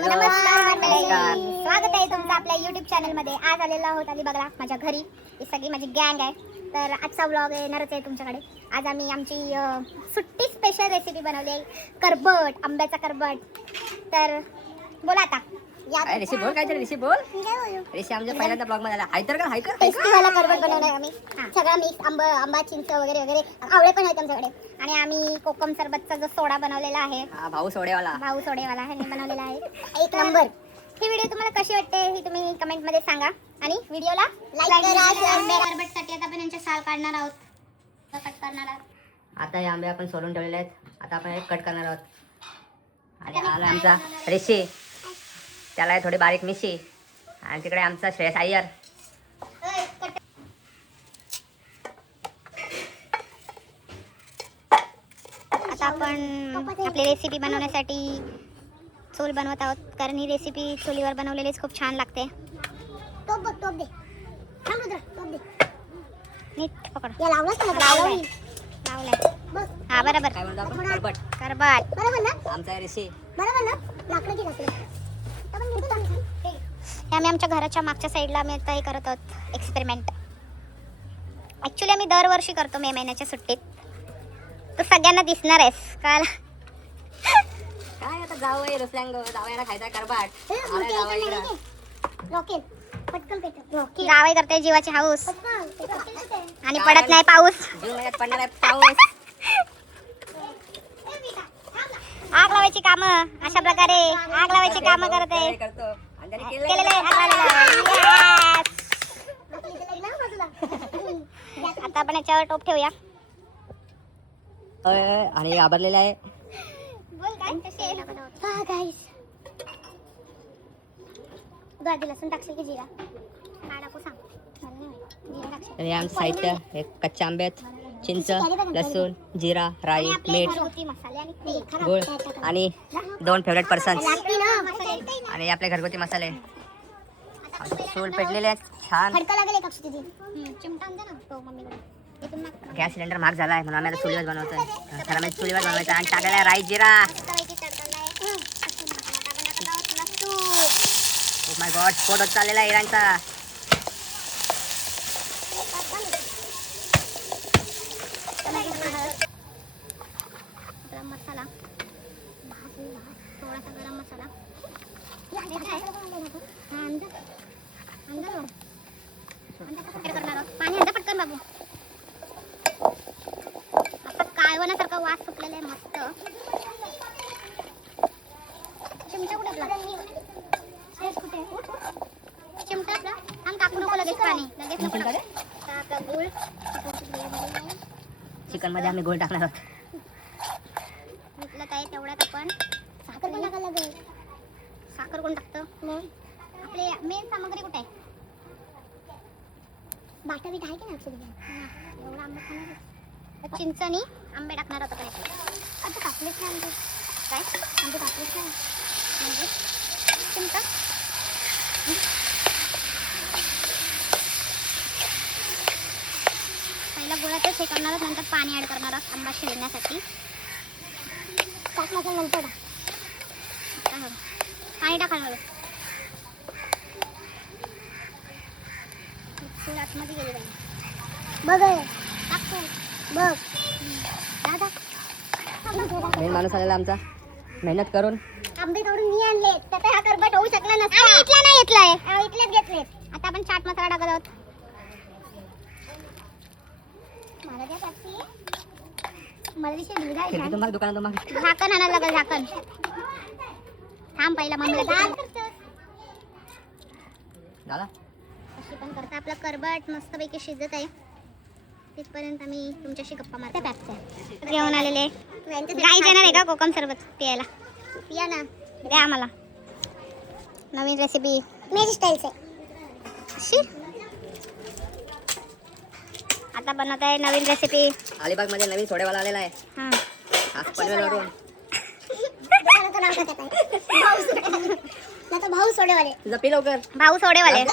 नमस्कार मंडळी, स्वागत आहे तुमचं आपल्या युट्यूब चॅनल मध्ये. आज आलेलो आहोत आली बघा माझ्या घरी. ही सगळी माझी गँग आहे. तर आजचा व्लॉग येणारच आहे तुमच्याकडे. आज आम्ही आमची सुट्टी स्पेशल रेसिपी बनवली आहे, करबट, आंब्याचा करबट. तर बोला आता ऋषी बोल, काहीतरी ऋषी बोल. ऋषी आमच्या पहिल्यांदा ब्लॉग मध्ये आला. हायतर कर, हायतर. टेस्टी वाला करबट बनवलाय आम्ही. सगळा मिक्स आंबा चिंच वगैरे वगैरे, आवळे पण आहेत आमच्याकडे. आणि आम्ही कोकम सरबतचा जो सोडा बनवलेला आहे, भाऊ सोडेवाला ह्याने बनवलेला आहे. एक नंबर. ही व्हिडिओ तुम्हाला कशी वाटते हे तुम्ही कमेंट मध्ये सांगा आणि व्हिडिओला लाईक करा. करबटसाठी आता आपण यांचे साल काढणार आहोत, कट करणार आहोत. आता हे आंबे आपण सोडून ठेवलेले आहेत. आता आपण हे कट करणार आहोत. आणि आला आमचा ऋषी, त्याला आहे थोडी बारीक मिशी. आणि तिकडे आमचा श्रेयस अय्यर. आता आपण आपली रेसिपी बनवण्यासाठी चूल बनवत आहोत, कारण ही रेसिपी चुलीवर बनवलेलीच खूप छान लागते. नीट पकड. लावलाय. हा बरोबर. काय म्हणतो आपण? करबट. करबट बरोबर ना? आमचा ऋषी बरोबर ना? आम्ही आमच्या घराच्या मागच्या साईडला आम्ही आता हे करत आहोत एक्सपेरिमेंट. ऍक्च्युली आम्ही दरवर्षी करतो मे महिन्याच्या सुट्टीत. तू सगळ्यांना दिसणार आहेस काल. काय आता जावई रसल्यांग जावयाला खायचा करबाट. जावई करते जीवाची हाऊस आणि पडत नाही पाऊस. जून महिन्यात पडणार आहे पाऊस. आग लावायची काम अशा प्रकारे आग लावायची काम करत आहे. करतो. आणि त्याने केलंय. केलेलं आहे. Yes. आता आपण याच्यावर टोप ठेवूया. आणि घाबरलेला आहे. बोल काय? हा गाईस. तू आधी लसूण टाकशील की जिरा? काय टाकू सांग. मला नाही माहित. जिरा टाकशील. आणि आमचं साहित्य हे कच्चे आंबे आहेत, चिंच, लसूण, जिरा, राई, मीठ, घरगुती मसाले आणि तेल. गूळ आणि 2 फेवरेट पर्सन्स. लागते ना मसाले. आणि आपले घरगुती मसाले. चूल पेटलेले आहेत छान. खडका लागेल एक अक्षी तिथे. चिमटा आणते ना तो मम्मीकडे. इथून माग. गॅस सिलेंडर महाग झाला आहे म्हणून आम्ही आता चुलीवर बनवतोय. तर आम्ही चुलीवर बनवायचं आणि टाकायला राई जिरा. ओ माय गॉड, स्फोट होत चाललेला आहे इराणचा. आपला मसाला थोडासा गरम मसाला. पाणी अंदा पटकन बाबू. आता काळवण्यासारखा वास सुटलेला आहे मस्त. चिमटा कुठे आपला? चिमटा आपला थांब, टाकू नको लगेच पाणी. लगेच नको टाका गूळ. चिकन मध्ये आम्ही गोल टाकणार आहोत. म्हटलं काय तेवढ्यात आपण साखर पण टाकायला लागेल. साखर कोण टाकतं? आपले मेन सामग्री कुठे आहे? बाटा बीट आहे की नाही? एवढा आंबा खाणार. चिंच आणि आंबे टाकणार होतं काय? आता टाकलेच नाही आंबे. काय आंबे टाकलेच नाही म्हणजे चिंच. पहिला गुळातच हे करणार आहोत, नंतर पाणी ॲड करणार आहोत आंबा शिजण्यासाठी. टाकण्याच्या नंतर पाणी टाकायला आतमध्ये गेली पाहिजे. बघ टाकतो बघ. मेन माणूस आलेला आमचा मेहनत करून. आंबे तोडून मी आणले तर हा करबट होऊ शकला नसता. आम्ही इथला नाही घेतलाय, इथलेच घेतले. आता आपण चाट मसाला टाकत आहोत. मला द्या टॅक्सी. मला दिसेल दूध आहे. तुम्हाला दुकानात तुम्हाला झाकण आणायला लागेल. झाकण थांब पहिला मम्मीला झाला. अशी पण करता. आपला करबट मस्तपैकी शिजत आहे. तिथपर्यंत आम्ही तुमच्याशी गप्पा मारते. पॅकच्या घेऊन आलेले गाई देणार आहे का कोकम सरबत पियाला? पिया ना, द्या आम्हाला. नवीन रेसिपी मेरी स्टाईल से. अशी आता बनवत आहे नवीन रेसिपी. अलिबाग मध्ये नवीन सोडेवाला आलेला आहे. हां आज पनवेलवरून. भाऊ सोडेवाले. तुझं पी लवकर. भाऊ सोडेवाले.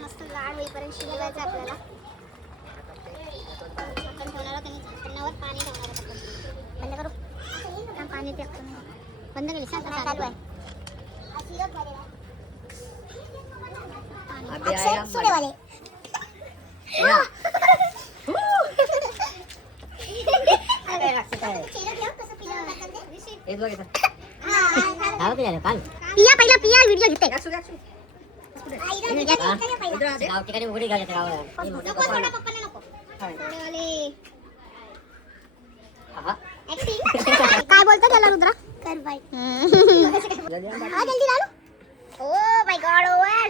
मस्त लाड होईपर्यंत शिजवायचं आपल्याला. आपण ठेवणार आहोत आणि झाकणावर पाणी ठेवणार आहोत आपण. बंद करू. हा, पाणी ते आपण बंद केली चालू आहे. अभी आएगा सोडेवाले. या. हेच बघ इथं. गावात गेलं काल. पिया पहिला पिया व्हिडिओ घेते. गाव ठिकाणी उघडी घाल येते गावाला. पप्पांना नको. सोडेवाले. आहा. काय बोलतो त्याला रुद्रा? कर बाय. हा जल्दी लालो. Oh my God over.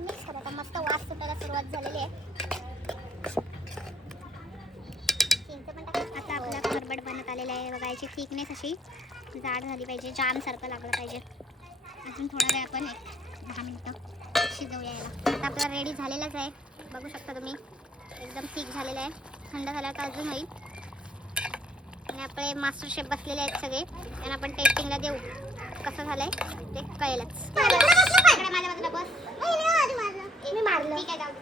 Mix करायचा. मस्त वास सुटायला सुरुवात झालेली आहे. आता आपला करबट बनत आलेला आहे बघा. याची थिकनेस अशी जाड झाली पाहिजे, जाम सारखं लागलं पाहिजे. अजून थोडा वेळ आपण 10 मिनिटं शिजवूया याला. आता आपला रेडी झालेलाच आहे, बघू शकता तुम्ही. एकदम थिक झालेला आहे. थंड झाला तर अजून होईल. आणि आपले मास्टर शेफ बसलेले आहेत सगळे, त्यांना आपण टेस्टिंगला देऊ. कसं झालंय ते कळेलच. माझ्या बाजूला बस. मी मारलं. ठीक आहे, जाऊ दे.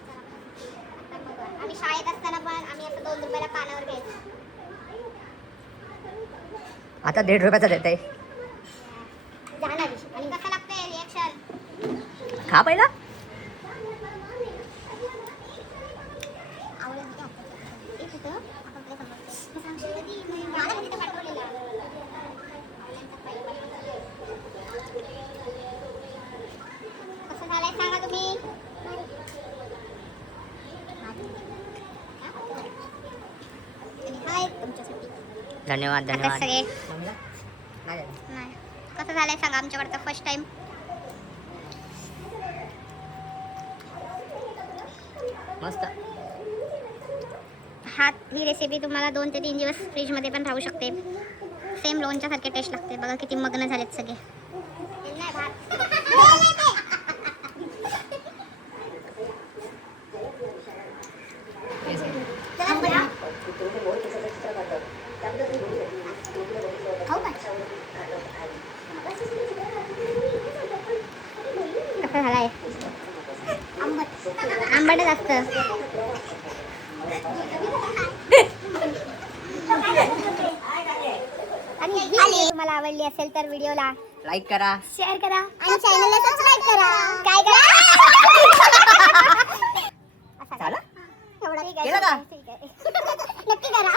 आम्ही शाळेत असताना पण आम्ही असं 2 रुपयाला पानावर घ्यायचो. आता 1.5 रुपयाचा देते. जाणार. आणि कसं लागतंय रिएक्शन? खा पहिला. कसं झालंय सांगा तुम्ही. हाय तुमच्यासाठी. धन्यवाद आता धन्यवाद. सगळे नाही. नाही. कसं झालंय सांगा आमच्याकडचं फर्स्ट टाइम. मस्त. ही रेसिपी तुम्हाला 2 ते 3 दिवस फ्रीजमध्ये पण राहू शकते. सेम लोणच्यासारखे टेस्ट लागते. बघा किती मग्न झालेत सगळे. कसं झालाय? आंबट जास्त. आणि ही व्हिडिओ तुम्हाला आवडली असेल तर व्हिडिओला लाईक करा, शेअर करा आणि चॅनलला सबस्क्राईब करा. काय करा? झालं? एवढं ठीक आहे. केलं का? ठीक आहे. नक्की करा.